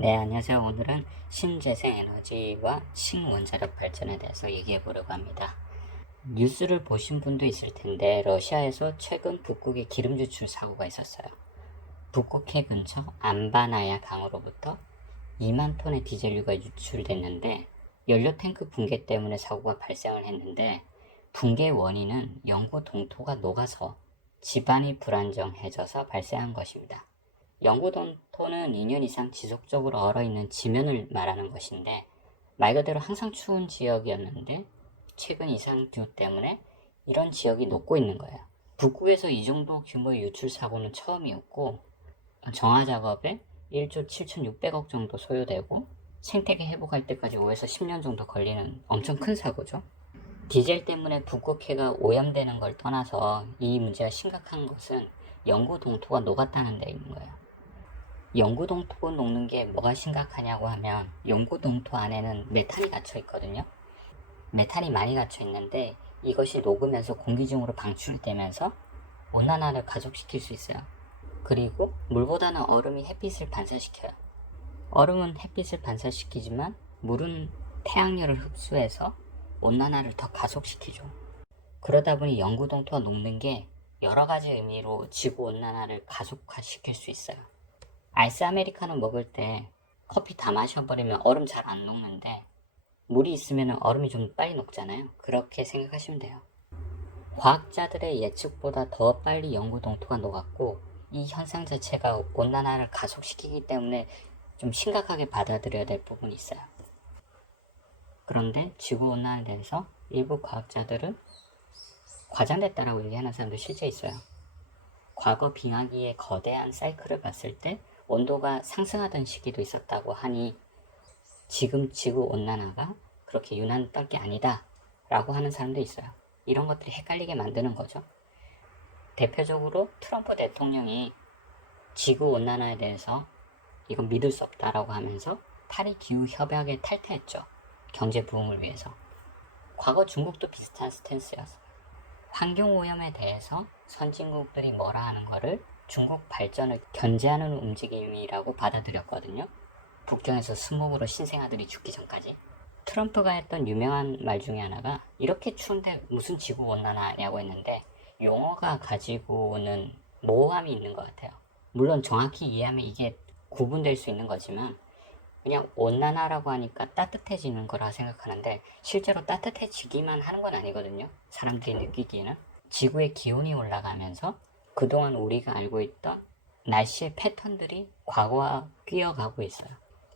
네, 안녕하세요. 오늘은 신재생에너지와 신원자력 발전에 대해서 얘기해 보려고 합니다. 뉴스를 보신 분도 있을 텐데 러시아에서 최근 북극의 기름 유출 사고가 있었어요. 북극해 근처 안바나야 강으로부터 2만 톤의 디젤유가 유출됐는데 연료 탱크 붕괴 때문에 사고가 발생을 했는데 붕괴 원인은 영구 동토가 녹아서 집안이 불안정해져서 발생한 것입니다. 영구 동토는 2년 이상 지속적으로 얼어있는 지면을 말하는 것인데 말 그대로 항상 추운 지역이었는데 최근 이상기후 때문에 이런 지역이 녹고 있는 거예요. 북극에서 이 정도 규모의 유출 사고는 처음이었고 정화 작업에 1조 7,600억 정도 소요되고 생태계 회복할 때까지 5에서 10년 정도 걸리는 엄청 큰 사고죠. 디젤 때문에 북극해가 오염되는 걸 떠나서 이 문제가 심각한 것은 영구 동토가 녹았다는 데 있는 거예요. 영구 동토 녹는 게 뭐가 심각하냐고 하면 영구 동토 안에는 메탄이 갇혀 있거든요. 메탄이 많이 갇혀 있는데 이것이 녹으면서 공기 중으로 방출되면서 온난화를 가속시킬 수 있어요. 그리고 물보다는 얼음이 햇빛을 반사시켜요. 얼음은 햇빛을 반사시키지만 물은 태양열을 흡수해서 온난화를 더 가속시키죠. 그러다 보니 영구 동토가 녹는 게 여러 가지 의미로 지구 온난화를 가속화시킬 수 있어요. 아이스 아메리카노 먹을 때 커피 다 마셔버리면 얼음 잘 안 녹는데 물이 있으면 얼음이 좀 빨리 녹잖아요. 그렇게 생각하시면 돼요. 과학자들의 예측보다 더 빨리 영구 동토가 녹았고 이 현상 자체가 온난화를 가속시키기 때문에 좀 심각하게 받아들여야 될 부분이 있어요. 그런데 지구온난화에 대해서 일부 과학자들은 과장됐다라고 얘기하는 사람도 실제 있어요. 과거 빙하기의 거대한 사이클을 봤을 때 온도가 상승하던 시기도 있었다고 하니 지금 지구온난화가 그렇게 유난히 떨 게 아니다 라고 하는 사람도 있어요. 이런 것들이 헷갈리게 만드는 거죠. 대표적으로 트럼프 대통령이 지구온난화에 대해서 이건 믿을 수 없다라고 하면서 파리 기후협약에 탈퇴했죠. 경제 부흥을 위해서. 과거 중국도 비슷한 스탠스였어요. 환경오염에 대해서 선진국들이 뭐라 하는 거를 중국 발전을 견제하는 움직임이라고 받아들였거든요. 북경에서 스모그로 신생아들이 죽기 전까지. 트럼프가 했던 유명한 말 중에 하나가 이렇게 추운데 무슨 지구온난화냐고 했는데 용어가 가지고 오는 모호함이 있는 것 같아요. 물론 정확히 이해하면 이게 구분될 수 있는 거지만 그냥 온난화라고 하니까 따뜻해지는 거라 생각하는데 실제로 따뜻해지기만 하는 건 아니거든요. 사람들이 느끼기에는. 지구의 기온이 올라가면서 그동안 우리가 알고 있던 날씨의 패턴들이 과거와 뛰어가고 있어요.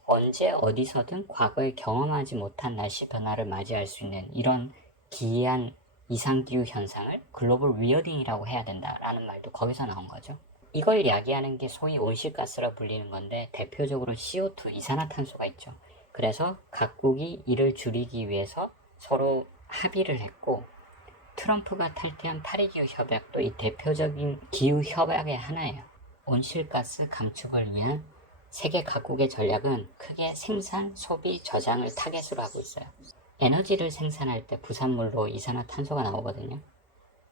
언제 어디서든 과거에 경험하지 못한 날씨 변화를 맞이할 수 있는 이런 기이한 이상기후 현상을 글로벌 위어딩이라고 해야 된다라는 말도 거기서 나온 거죠. 이걸 야기하는 게 소위 온실가스라 불리는 건데 대표적으로 CO2 이산화탄소가 있죠. 그래서 각국이 이를 줄이기 위해서 서로 합의를 했고 트럼프가 탈퇴한 파리 기후 협약도 이 대표적인 기후 협약의 하나예요. 온실가스 감축을 위한 세계 각국의 전략은 크게 생산, 소비, 저장을 타겟으로 하고 있어요. 에너지를 생산할 때 부산물로 이산화탄소가 나오거든요.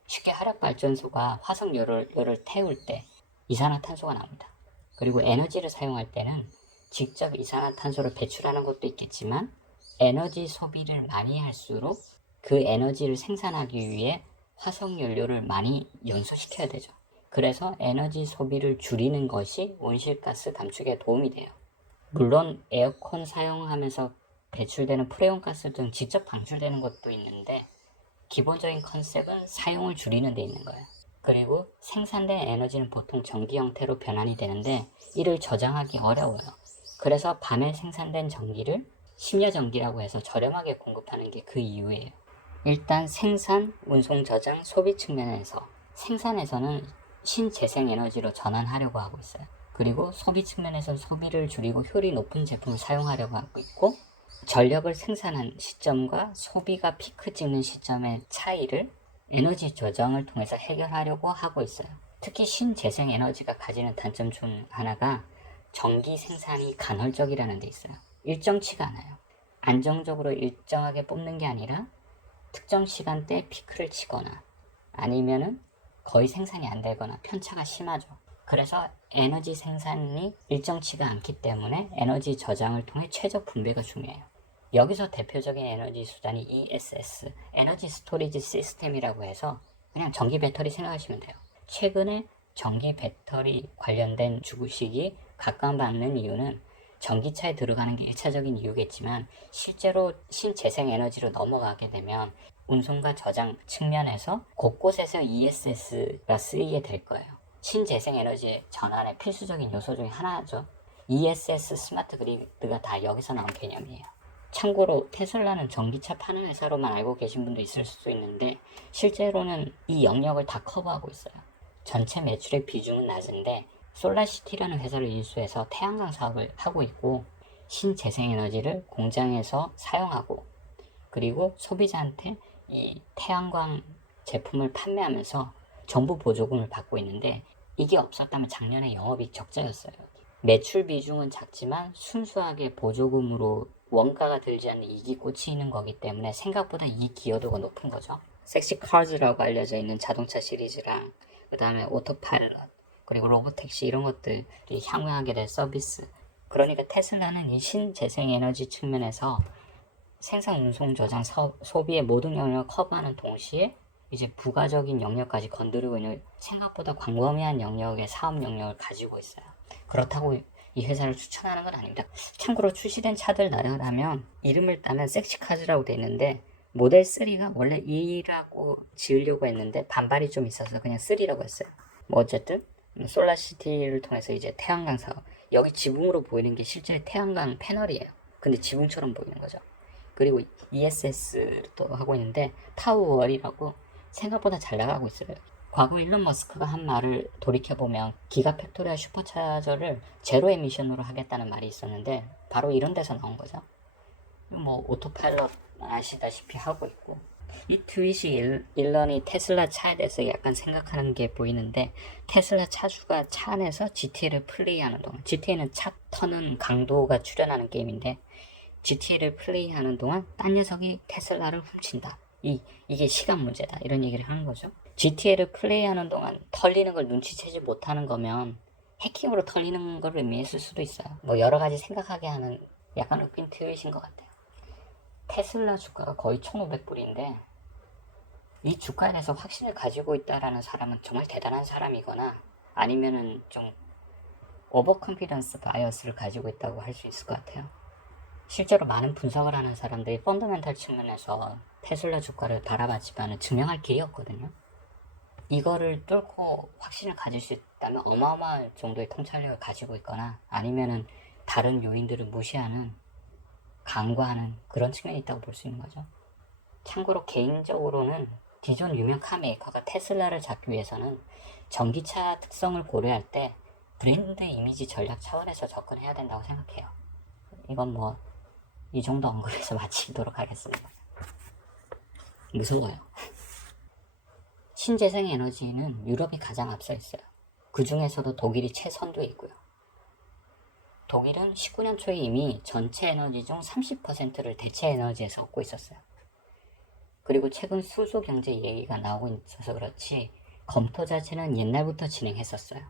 쉽게 화력발전소가 화석연료를 태울 때 이산화탄소가 나옵니다. 그리고 에너지를 사용할 때는 직접 이산화탄소를 배출하는 것도 있겠지만 에너지 소비를 많이 할수록 그 에너지를 생산하기 위해 화석연료를 많이 연소시켜야 되죠. 그래서 에너지 소비를 줄이는 것이 온실가스 감축에 도움이 돼요. 물론 에어컨 사용하면서 배출되는 프레온가스 등 직접 방출되는 것도 있는데 기본적인 컨셉은 사용을 줄이는 데 있는 거예요. 그리고 생산된 에너지는 보통 전기 형태로 변환이 되는데 이를 저장하기 어려워요. 그래서 밤에 생산된 전기를 심야전기라고 해서 저렴하게 공급하는 게 그 이유예요. 일단 생산, 운송, 저장, 소비 측면에서 생산에서는 신재생에너지로 전환하려고 하고 있어요. 그리고 소비 측면에서 소비를 줄이고 효율이 높은 제품을 사용하려고 하고 있고 전력을 생산한 시점과 소비가 피크 찍는 시점의 차이를 에너지 저장을 통해서 해결하려고 하고 있어요. 특히 신재생에너지가 가지는 단점 중 하나가 전기 생산이 간헐적이라는 데 있어요. 일정치가 않아요. 안정적으로 일정하게 뽑는 게 아니라 특정 시간대에 피크를 치거나 아니면은 거의 생산이 안 되거나 편차가 심하죠. 그래서 에너지 생산이 일정치가 않기 때문에 에너지 저장을 통해 최적 분배가 중요해요. 여기서 대표적인 에너지 수단이 ESS, 에너지 스토리지 시스템이라고 해서 그냥 전기 배터리 생각하시면 돼요. 최근에 전기 배터리 관련된 주식이 각광받는 이유는 전기차에 들어가는 게 1차적인 이유겠지만 실제로 신재생 에너지로 넘어가게 되면 운송과 저장 측면에서 곳곳에서 ESS가 쓰이게 될 거예요. 신재생 에너지 전환의 필수적인 요소 중에 하나죠. ESS 스마트 그리드가 다 여기서 나온 개념이에요. 참고로 테슬라는 전기차 파는 회사로만 알고 계신 분도 있을 수 있는데 실제로는 이 영역을 다 커버하고 있어요. 전체 매출의 비중은 낮은데 솔라시티라는 회사를 인수해서 태양광 사업을 하고 있고 신재생에너지를 공장에서 사용하고 그리고 소비자한테 이 태양광 제품을 판매하면서 정부 보조금을 받고 있는데 이게 없었다면 작년에 영업이익 적자였어요. 매출 비중은 작지만 순수하게 보조금으로 원가가 들지 않는 이익이 꽂히는 거기 때문에 생각보다 이익 기여도가 높은 거죠. 섹시카즈라고 알려져 있는 자동차 시리즈랑 그 다음에 오토파일럿 그리고 로보택시 이런 것들이 향후하게 될 서비스. 그러니까 테슬라는 이 신재생에너지 측면에서 생산, 운송, 저장, 소비의 모든 영역을 커버하는 동시에 이제 부가적인 영역까지 건드리고 있는 생각보다 광범위한 영역의 사업 영역을 가지고 있어요. 그렇다고 이 회사를 추천하는 건 아닙니다. 참고로 출시된 차들 나열하면 이름을 따면 섹시카즈라고 돼 있는데 모델 3가 원래 2라고 지으려고 했는데 반발이 좀 있어서 그냥 3라고 했어요. 뭐 어쨌든 솔라시티를 통해서 이제 태양광 사업, 여기 지붕으로 보이는 게 실제 태양광 패널이에요. 근데 지붕처럼 보이는 거죠. 그리고 ESS도 하고 있는데 파워월이라고 생각보다 잘 나가고 있어요. 과거 일론 머스크가 한 말을 돌이켜보면 기가팩토리와 슈퍼차저를 제로 에미션으로 하겠다는 말이 있었는데 바로 이런 데서 나온 거죠. 뭐 오토파일럿 아시다시피 하고 있고 이 트윗이 일런이 테슬라 차에 대해서 약간 생각하는 게 보이는데 테슬라 차주가 차 안에서 GTA를 플레이하는 동안 GTA는 차 터는 강도가 출연하는 게임인데 GTA를 플레이하는 동안 딴 녀석이 테슬라를 훔친다. 이게 시간 문제다. 이런 얘기를 하는 거죠. GTA를 플레이하는 동안 털리는 걸 눈치채지 못하는 거면 해킹으로 털리는 걸 의미했을 수도 있어요. 뭐 여러 가지 생각하게 하는 약간 웃긴 트윗인 것 같아요. 테슬라 주가가 거의 1,500불인데 이 주가에 대해서 확신을 가지고 있다라는 사람은 정말 대단한 사람이거나 아니면은 좀 오버컨피던스 바이어스를 가지고 있다고 할 수 있을 것 같아요. 실제로 많은 분석을 하는 사람들이 펀더멘탈 측면에서 테슬라 주가를 바라봤지만 증명할 길이 없거든요. 이거를 뚫고 확신을 가질 수 있다면 어마어마할 정도의 통찰력을 가지고 있거나 아니면은 다른 요인들을 무시하는 간과하는 그런 측면이 있다고 볼 수 있는 거죠. 참고로 개인적으로는 기존 유명 카 메이커가 테슬라를 잡기 위해서는 전기차 특성을 고려할 때 브랜드 이미지 전략 차원에서 접근해야 된다고 생각해요. 이건 뭐 이 정도 언급해서 마치도록 하겠습니다. 무서워요. 신재생 에너지는 유럽이 가장 앞서 있어요. 그 중에서도 독일이 최선두에 있고요. 독일은 19년 초에 이미 전체 에너지 중 30%를 대체 에너지에서 얻고 있었어요. 그리고 최근 수소 경제 얘기가 나오고 있어서 그렇지 검토 자체는 옛날부터 진행했었어요.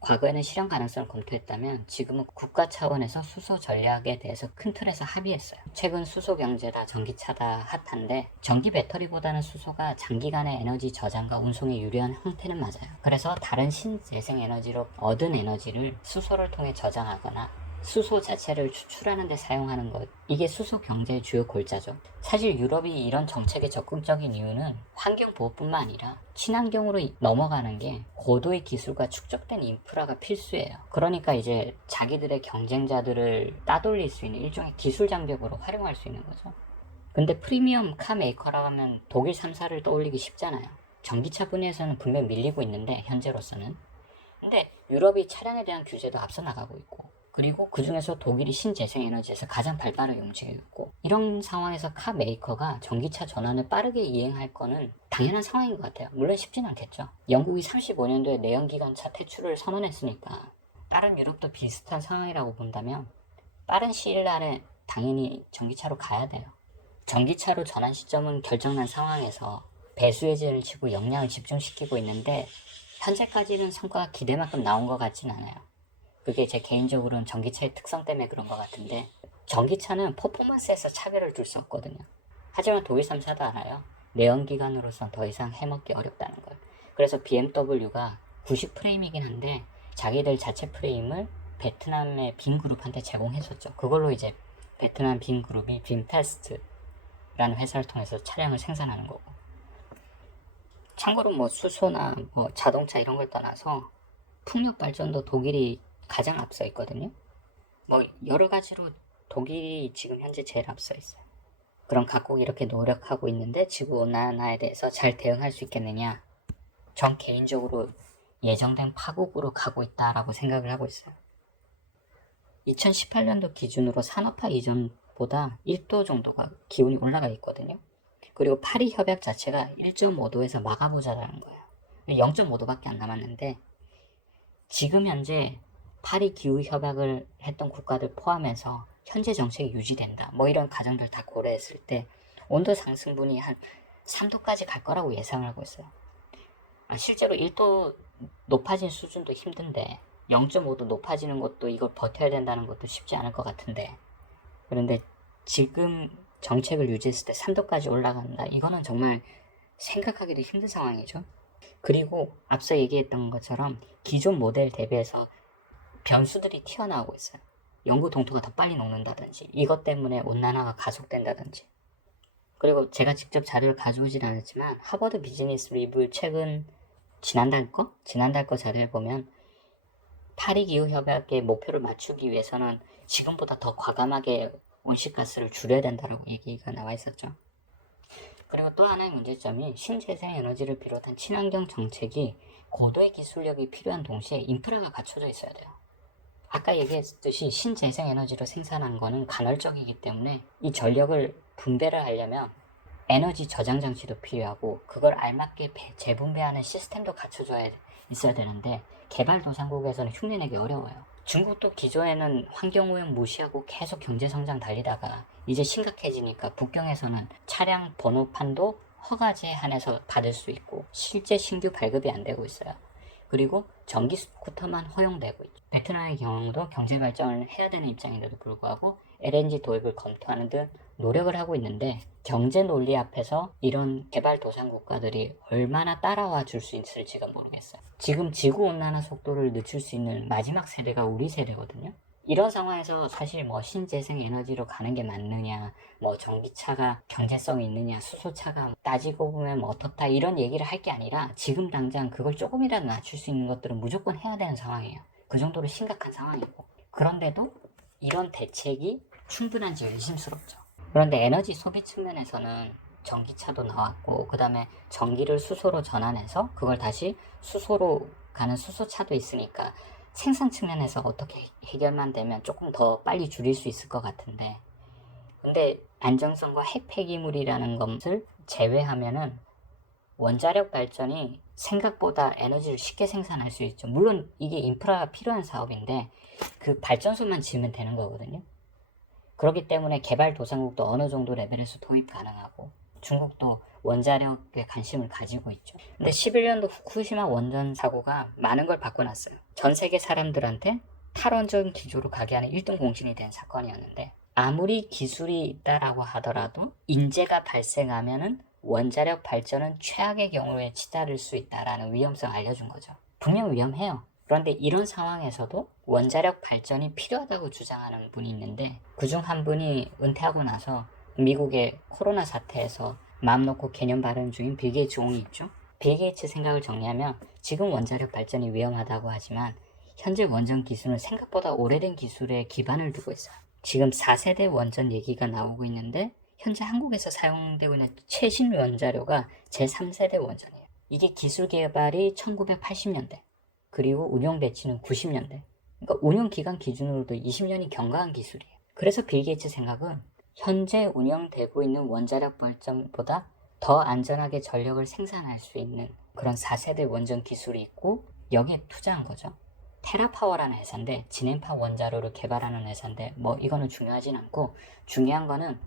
과거에는 실현 가능성을 검토했다면 지금은 국가 차원에서 수소 전략에 대해서 큰 틀에서 합의했어요. 최근 수소 경제다 전기차다 핫한데 전기 배터리보다는 수소가 장기간의 에너지 저장과 운송에 유리한 형태는 맞아요. 그래서 다른 신재생 에너지로 얻은 에너지를 수소를 통해 저장하거나 수소 자체를 추출하는 데 사용하는 것, 이게 수소 경제의 주요 골자죠. 사실 유럽이 이런 정책에 적극적인 이유는 환경보호뿐만 아니라 친환경으로 넘어가는 게 고도의 기술과 축적된 인프라가 필수예요. 그러니까 이제 자기들의 경쟁자들을 따돌릴 수 있는 일종의 기술 장벽으로 활용할 수 있는 거죠. 근데 프리미엄 카 메이커라고 하면 독일 3사를 떠올리기 쉽잖아요. 전기차 분야에서는 분명 밀리고 있는데 현재로서는. 근데 유럽이 차량에 대한 규제도 앞서 나가고 있고 그리고 그 중에서 독일이 신재생에너지에서 가장 발빠르게 움직이고 있고 이런 상황에서 카 메이커가 전기차 전환을 빠르게 이행할 거는 당연한 상황인 것 같아요. 물론 쉽지는 않겠죠. 영국이 35년도에 내연기관차 퇴출을 선언했으니까 다른 유럽도 비슷한 상황이라고 본다면 빠른 시일 안에 당연히 전기차로 가야 돼요. 전기차로 전환 시점은 결정난 상황에서 배수해제를 치고 역량을 집중시키고 있는데 현재까지는 성과가 기대만큼 나온 것 같진 않아요. 그게 제 개인적으로는 전기차의 특성 때문에 그런 것 같은데, 전기차는 퍼포먼스에서 차별을 둘 수 없거든요. 하지만 독일 3사도 알아요. 내연기관으로선 더 이상 해먹기 어렵다는 걸. 그래서 BMW가 90 프레임이긴 한데 자기들 자체 프레임을 베트남의 빈 그룹한테 제공해줬죠. 그걸로 이제 베트남 빈 그룹이 빈페스트라는 회사를 통해서 차량을 생산하는 거고. 참고로 뭐 수소나 뭐 자동차 이런 걸 떠나서 풍력 발전도 독일이 가장 앞서 있거든요. 뭐 여러 가지로 독일이 지금 현재 제일 앞서 있어요. 그럼 각국이 이렇게 노력하고 있는데 지구온난화에 대해서 잘 대응할 수 있겠느냐? 전 개인적으로 예정된 파국으로 가고 있다라고 생각을 하고 있어요. 2018년도 기준으로 산업화 이전보다 1도 정도가 기온이 올라가 있거든요. 그리고 파리 협약 자체가 1.5도에서 막아보자라는 거예요. 0.5도밖에 안 남았는데 지금 현재 파리 기후 협약을 했던 국가들 포함해서 현재 정책이 유지된다. 뭐 이런 가정들 다 고려했을 때 온도 상승분이 한 3도까지 갈 거라고 예상을 하고 있어요. 실제로 1도 높아진 수준도 힘든데 0.5도 높아지는 것도 이걸 버텨야 된다는 것도 쉽지 않을 것 같은데, 그런데 지금 정책을 유지했을 때 3도까지 올라간다. 이거는 정말 생각하기도 힘든 상황이죠. 그리고 앞서 얘기했던 것처럼 기존 모델 대비해서 변수들이 튀어나오고 있어요. 영구 동토가 더 빨리 녹는다든지, 이것 때문에 온난화가 가속된다든지. 그리고 제가 직접 자료를 가져오진 않았지만 하버드 비즈니스 리뷰 최근 지난달 거 자료를 보면 파리 기후 협약의 목표를 맞추기 위해서는 지금보다 더 과감하게 온실가스를 줄여야 된다라고 얘기가 나와 있었죠. 그리고 또 하나의 문제점이 신재생 에너지를 비롯한 친환경 정책이 고도의 기술력이 필요한 동시에 인프라가 갖춰져 있어야 돼요. 아까 얘기했듯이 신재생 에너지로 생산한 거는 간헐적이기 때문에 이 전력을 분배를 하려면 에너지 저장 장치도 필요하고 그걸 알맞게 재분배하는 시스템도 갖춰져야 있어야 되는데 개발도상국에서는 흉내내기 어려워요. 중국도 기존에는 환경오염 무시하고 계속 경제성장 달리다가 이제 심각해지니까 북경에서는 차량 번호판도 허가제에 한해서 받을 수 있고 실제 신규 발급이 안 되고 있어요. 그리고 전기 스쿠터만 허용되고 있죠. 베트남의 경우도 경제 발전을 해야 되는 입장인데도 불구하고 LNG 도입을 검토하는 등 노력을 하고 있는데 경제 논리 앞에서 이런 개발도상 국가들이 얼마나 따라와 줄 수 있을지가 모르겠어요. 지금 지구온난화 속도를 늦출 수 있는 마지막 세대가 우리 세대거든요. 이런 상황에서 사실 뭐 신재생 에너지로 가는 게 맞느냐, 뭐 전기차가 경제성이 있느냐, 수소차가 따지고 보면 뭐 어떻다 이런 얘기를 할 게 아니라 지금 당장 그걸 조금이라도 낮출 수 있는 것들은 무조건 해야 되는 상황이에요. 그 정도로 심각한 상황이고. 그런데도 이런 대책이 충분한지 의심스럽죠. 그런데 에너지 소비 측면에서는 전기차도 나왔고 그 다음에 전기를 수소로 전환해서 그걸 다시 수소로 가는 수소차도 있으니까 생산 측면에서 어떻게 해결만 되면 조금 더 빨리 줄일 수 있을 것 같은데, 근데 안정성과 핵 폐기물이라는 것을 제외하면은 원자력 발전이 생각보다 에너지를 쉽게 생산할 수 있죠. 물론 이게 인프라가 필요한 사업인데 그 발전소만 지으면 되는 거거든요. 그렇기 때문에 개발도상국도 어느 정도 레벨에서 도입 가능하고 중국도 원자력에 관심을 가지고 있죠. 근데 11년도 후쿠시마 원전 사고가 많은 걸 바꿔놨어요. 전 세계 사람들한테 탈원전 기조로 가게 하는 1등 공신이 된 사건이었는데 아무리 기술이 있다라고 하더라도 인재가 발생하면은 원자력 발전은 최악의 경우에 치달을 수 있다라는 위험성을 알려준 거죠. 분명 위험해요. 그런데 이런 상황에서도 원자력 발전이 필요하다고 주장하는 분이 있는데 그중 한 분이 은퇴하고 나서 미국의 코로나 사태에서 마음 놓고 개념 발언 중인 빌 게이츠 옹이 있죠. 빌 게이츠 생각을 정리하면 지금 원자력 발전이 위험하다고 하지만 현재 원전 기술은 생각보다 오래된 기술에 기반을 두고 있어요. 지금 4세대 원전 얘기가 나오고 있는데 현재 한국에서 사용되고 있는 최신 원자료가 제3세대 원전이에요. 이게 기술 개발이 1980년대 그리고 운영 대치는 90년대. 그러니까 운영 기간 기준으로도 20년이 경과한 기술이에요. 그래서 빌 게이츠 생각은 현재 운영되고 있는 원자력 발전보다 더 안전하게 전력을 생산할 수 있는 그런 4세대 원전 기술이 있고 여기에 투자한 거죠. 테라파워라는 회사인데 진행파 원자로를 개발하는 회사인데 뭐 이거는 중요하진 않고 중요한 거는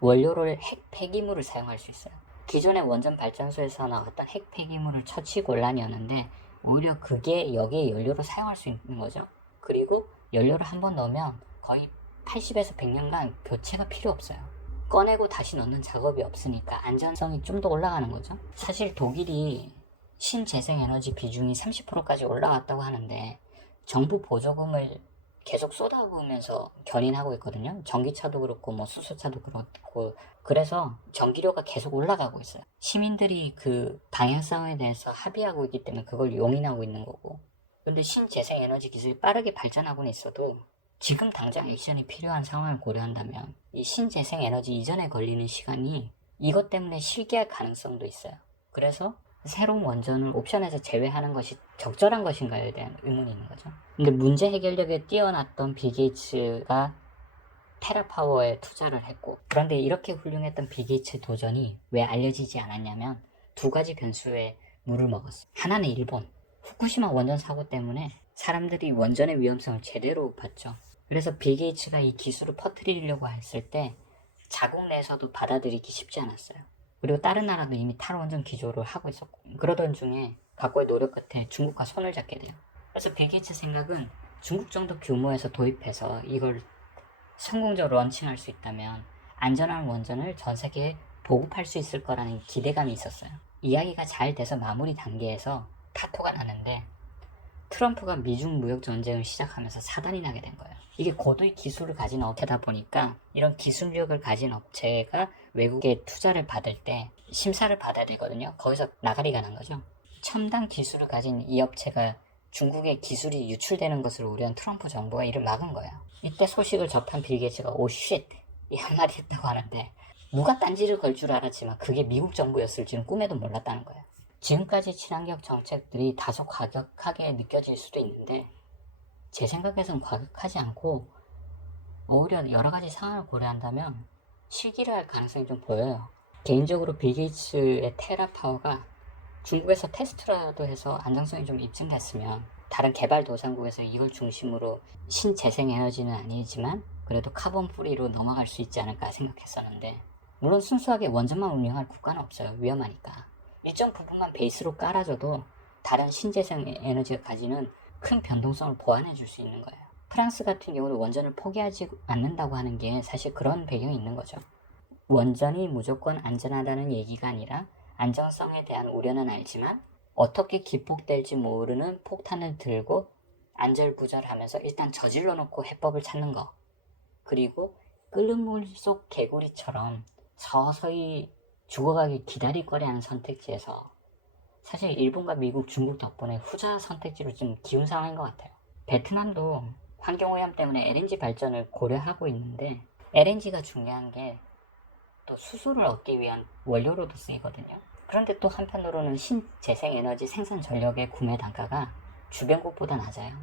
원료를 핵 폐기물을 사용할 수 있어요. 기존의 원전 발전소에서 나왔던 핵 폐기물을 처치 곤란이었는데 오히려 그게 여기에 연료로 사용할 수 있는 거죠. 그리고 연료를 한번 넣으면 거의 80에서 100년간 교체가 필요 없어요. 꺼내고 다시 넣는 작업이 없으니까 안전성이 좀 더 올라가는 거죠. 사실 독일이 신재생에너지 비중이 30%까지 올라갔다고 하는데 정부 보조금을 계속 쏟아부으면서 견인하고 있거든요. 전기차도 그렇고 뭐 수소차도 그렇고, 그래서 전기료가 계속 올라가고 있어요. 시민들이 그 방향성에 대해서 합의하고 있기 때문에 그걸 용인하고 있는 거고. 근데 신재생에너지 기술이 빠르게 발전하고는 있어도 지금 당장 액션이 필요한 상황을 고려한다면 이 신재생에너지 이전에 걸리는 시간이 이것 때문에 실기할 가능성도 있어요. 그래서 새로운 원전을 옵션에서 제외하는 것이 적절한 것인가에 대한 의문이 있는 거죠. 근데 문제 해결력에 뛰어났던 빌 게이츠가 테라파워에 투자를 했고, 그런데 이렇게 훌륭했던 빌 게이츠 도전이 왜 알려지지 않았냐면 두 가지 변수에 물을 먹었어요. 하나는 일본, 후쿠시마 원전 사고 때문에 사람들이 원전의 위험성을 제대로 봤죠. 그래서 빌 게이츠가 이 기술을 퍼뜨리려고 했을 때 자국 내에서도 받아들이기 쉽지 않았어요. 그리고 다른 나라도 이미 탈원전 기조를 하고 있었고, 그러던 중에 각고의 노력 끝에 중국과 손을 잡게 돼요. 그래서 빌 게이츠 생각은 중국 정도 규모에서 도입해서 이걸 성공적으로 런칭할 수 있다면 안전한 원전을 전 세계에 보급할 수 있을 거라는 기대감이 있었어요. 이야기가 잘 돼서 마무리 단계에서 파토가 나는데 트럼프가 미중 무역 전쟁을 시작하면서 사단이 나게 된 거예요. 이게 고도의 기술을 가진 업체다 보니까 이런 기술력을 가진 업체가 외국에 투자를 받을 때 심사를 받아야 되거든요. 거기서 나가리가 난 거죠. 첨단 기술을 가진 이 업체가 중국에 기술이 유출되는 것을 우려한 트럼프 정부가 이를 막은 거예요. 이때 소식을 접한 빌 게이츠가 오 쉣! 이 한마디 했다고 하는데 누가 딴지를 걸 줄 알았지만 그게 미국 정부였을지는 꿈에도 몰랐다는 거예요. 지금까지 친환경 정책들이 다소 과격하게 느껴질 수도 있는데 제 생각에선 과격하지 않고 오히려 여러 가지 상황을 고려한다면 실기를 할 가능성이 좀 보여요. 개인적으로 빌 게이츠의 테라파워가 중국에서 테스트라도 해서 안정성이 좀 입증됐으면 다른 개발도상국에서 이걸 중심으로 신재생에너지는 아니지만 그래도 카본 프리로 넘어갈 수 있지 않을까 생각했었는데, 물론 순수하게 원전만 운영할 국가는 없어요. 위험하니까. 일정 부분만 베이스로 깔아줘도 다른 신재생에너지가 가지는 큰 변동성을 보완해 줄 수 있는 거예요. 프랑스 같은 경우는 원전을 포기하지 않는다고 하는 게 사실 그런 배경이 있는 거죠. 원전이 무조건 안전하다는 얘기가 아니라 안전성에 대한 우려는 알지만 어떻게 기폭될지 모르는 폭탄을 들고 안절부절하면서 일단 저질러 놓고 해법을 찾는 거, 그리고 끓는 물 속 개구리처럼 서서히 죽어가길 기다릴 거라는 선택지에서 사실 일본과 미국, 중국 덕분에 후자 선택지로 좀 기운 상황인 것 같아요. 베트남도 환경오염 때문에 LNG 발전을 고려하고 있는데 LNG가 중요한 게 또 수소를 얻기 위한 원료로도 쓰이거든요. 그런데 또 한편으로는 신재생에너지 생산 전력의 구매 단가가 주변국보다 낮아요.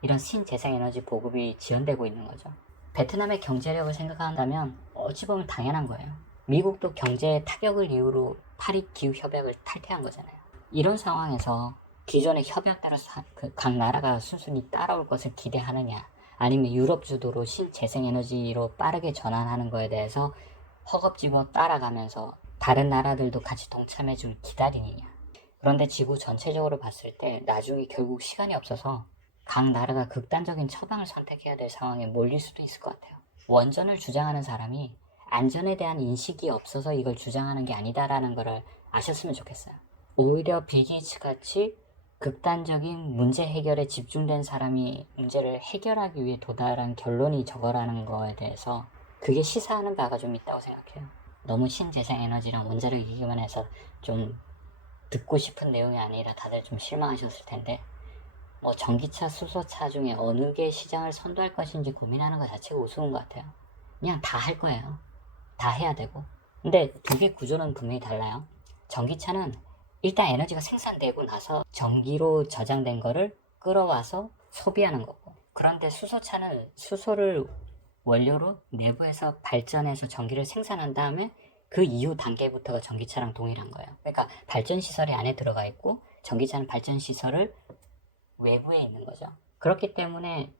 이런 신재생에너지 보급이 지연되고 있는 거죠. 베트남의 경제력을 생각한다면 어찌 보면 당연한 거예요. 미국도 경제 타격을 이유로 파리 기후협약을 탈퇴한 거잖아요. 이런 상황에서 기존의 협약 따라서 각 나라가 순순히 따라올 것을 기대하느냐, 아니면 유럽 주도로 신재생에너지로 빠르게 전환하는 거에 대해서 허겁지겁 따라가면서 다른 나라들도 같이 동참해줄 기다리느냐. 그런데 지구 전체적으로 봤을 때 나중에 결국 시간이 없어서 각 나라가 극단적인 처방을 선택해야 될 상황에 몰릴 수도 있을 것 같아요. 원전을 주장하는 사람이 안전에 대한 인식이 없어서 이걸 주장하는 게 아니다라는 걸 아셨으면 좋겠어요. 오히려 빌 게이츠 같이 극단적인 문제 해결에 집중된 사람이 문제를 해결하기 위해 도달한 결론이 저거라는 거에 대해서 그게 시사하는 바가 좀 있다고 생각해요. 너무 신재생에너지랑 원자력 얘기만 해서 좀 듣고 싶은 내용이 아니라 다들 좀 실망하셨을 텐데, 뭐 전기차, 수소차 중에 어느 게 시장을 선도할 것인지 고민하는 것 자체가 우스운 것 같아요. 그냥 다 할 거예요. 다 해야 되고. 근데 두 개 구조는 분명히 달라요. 전기차는 일단 에너지가 생산되고 나서 전기로 저장된 거를 끌어와서 소비하는 거고, 그런데 수소차는 수소를 원료로 내부에서 발전해서 전기를 생산한 다음에 그 이후 단계부터가 전기차랑 동일한 거예요. 그러니까 발전시설이 안에 들어가 있고 전기차는 발전시설을 외부에 있는 거죠. 그렇기 때문에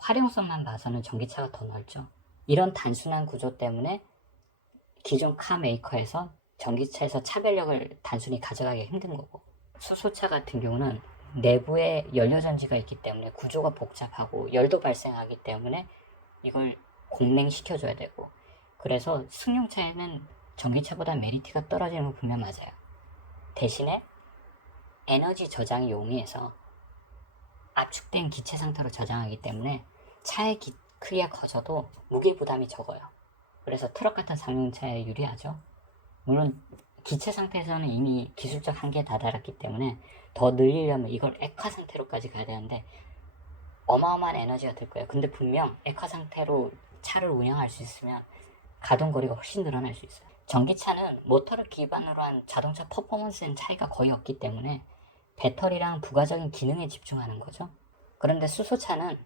활용성만 봐서는 전기차가 더 넓죠. 이런 단순한 구조 때문에 기존 카 메이커에서 전기차에서 차별력을 단순히 가져가기 힘든 거고, 수소차 같은 경우는 내부에 연료전지가 있기 때문에 구조가 복잡하고 열도 발생하기 때문에 이걸 공냉시켜줘야 되고, 그래서 승용차에는 전기차보다 메리트가 떨어지는 건 분명 맞아요. 대신에 에너지 저장이 용이해서 압축된 기체 상태로 저장하기 때문에 차의 크기가 커져도 무게 부담이 적어요. 그래서 트럭 같은 상용차에 유리하죠. 물론 기체 상태에서는 이미 기술적 한계에 다다랐기 때문에 더 늘리려면 이걸 액화 상태로까지 가야 되는데 어마어마한 에너지가 들 거예요. 근데 분명 액화 상태로 차를 운영할 수 있으면 가동 거리가 훨씬 늘어날 수 있어요. 전기차는 모터를 기반으로 한 자동차 퍼포먼스엔 차이가 거의 없기 때문에 배터리랑 부가적인 기능에 집중하는 거죠. 그런데 수소차는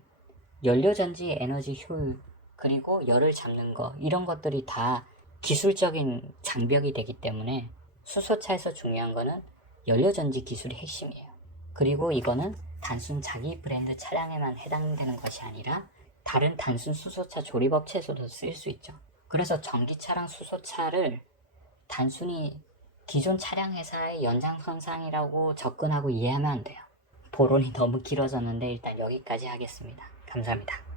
연료전지 에너지 효율, 그리고 열을 잡는 거, 이런 것들이 다 기술적인 장벽이 되기 때문에 수소차에서 중요한 거는 연료전지 기술이 핵심이에요. 그리고 이거는 단순 자기 브랜드 차량에만 해당되는 것이 아니라 다른 단순 수소차 조립업체에서도 쓰일 수 있죠. 그래서 전기차랑 수소차를 단순히 기존 차량 회사의 연장선상이라고 접근하고 이해하면 안 돼요. 포론이 너무 길어졌는데 일단 여기까지 하겠습니다. 감사합니다.